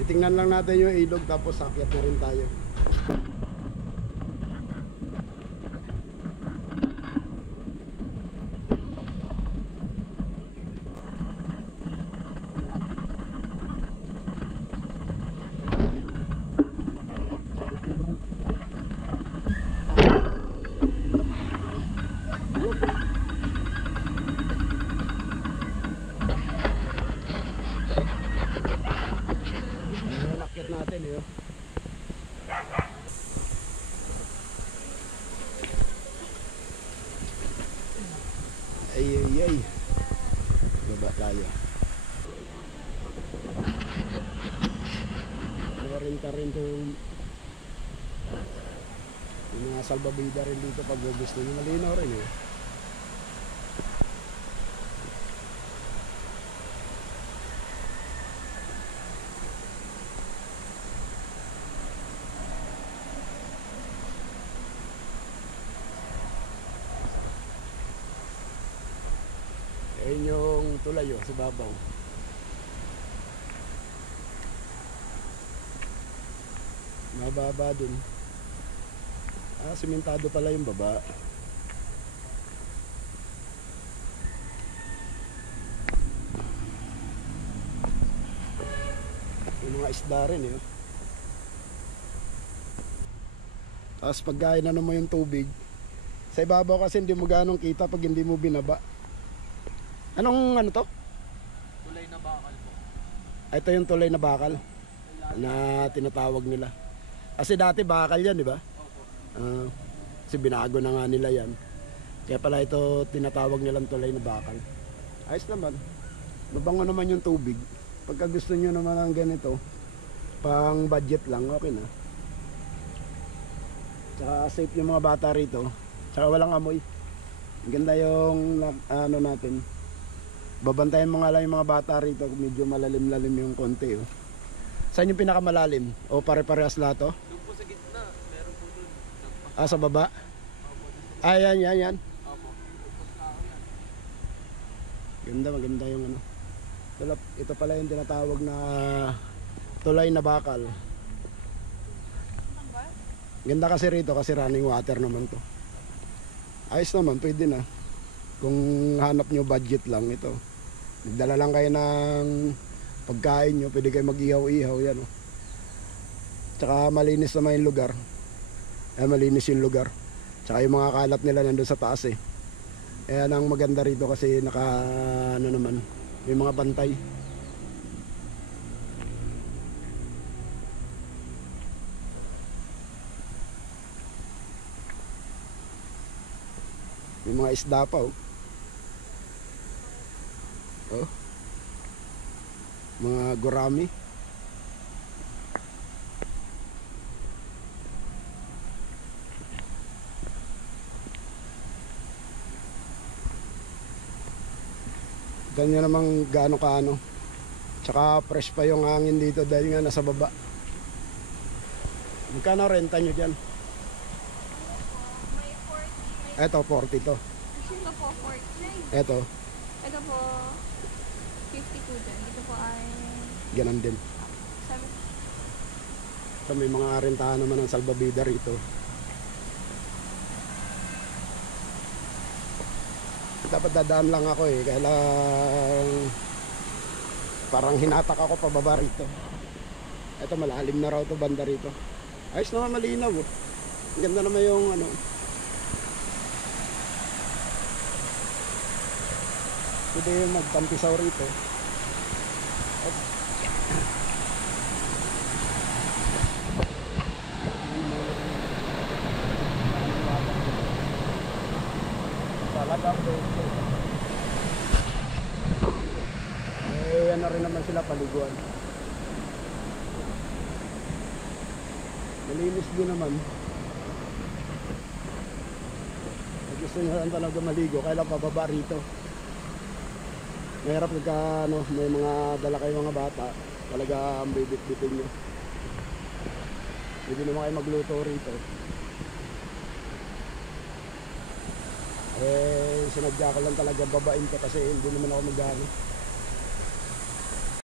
Titingnan lang natin yung ilog tapos akyat na rin tayo. Akyat natin eh. Ay. Baba tayo. Meron ka rin yung mga salbabida rin dito pag gusto nyo. Malinaw rin eh. Ayun yung tulay sa babaw. Mababa dun. Simentado pala yung baba. Yung mga isda rin eh. Tapos pag na mo yung tubig, sa ibabaw kasi hindi mo ganong kita pag hindi mo binaba. Anong ano to? Tulay na bakal po. Ito yung tulay na bakal na tinatawag nila. Kasi dati bakal yan, di ba? Kasi binago na nga nila yan. Kaya pala ito tinatawag nilang tulay na bakal. Ayos naman. Mabango naman yung tubig. Pagka gusto nyo naman ng ganito, pang budget lang, okay na. Tsaka safe yung mga bata rito. Tsaka walang amoy. Ganda yung ano natin. Babantayan mo nga lang yung mga bata rito. Medyo malalim-lalim yung konti. Saan yung pinakamalalim? O pare-parehas lahat to? Doon po sa gitna. Meron po doon. Sa baba? Yan. Ganda, maganda yung ano. Ito pala yung tinatawag na tulay na bakal. Ganda kasi rito kasi running water naman to. Ayos naman, pwede na. Kung hanap nyo budget lang ito. Nagdala lang kayo ng pagkain nyo, pwede kayo mag-ihaw-ihaw yan. Tsaka malinis naman yung lugar. Malinis yung lugar. Tsaka yung mga kalat nila nandun sa taas eh. Yan ang maganda rito kasi ano naman, may mga bantay. May mga isda pa mga gurami. Ganyan namang gaano kaano. Tsaka fresh pa yung hangin dito dahil nga nasa baba. Magkano renta nyo dyan? May 40. Eto 40 to. Ito po 40. Eto Ito po 52 dyan. Ito po ay ganon din. 7. So may mga rentahan naman ng salbabida rito. Dapat dadaan lang ako kaya lang parang hinatak ako pababa rito. Ito malalim na raw to banda rito. Ayos naman, malinaw Ganda naman yung ano. Pwede yung magtampisaw rito. Talagang ano rin naman sila paliguan. Malinis din naman. Pag gusto nyo lang talaga maligo, kailan pababa rito. Mahirap pagka may mga dala kayo mga bata, talaga ang bibit-bitin nyo. Hindi naman kayo magluto rito. Sinadya ko lang talaga babain ko kasi hindi naman ako mag-ano.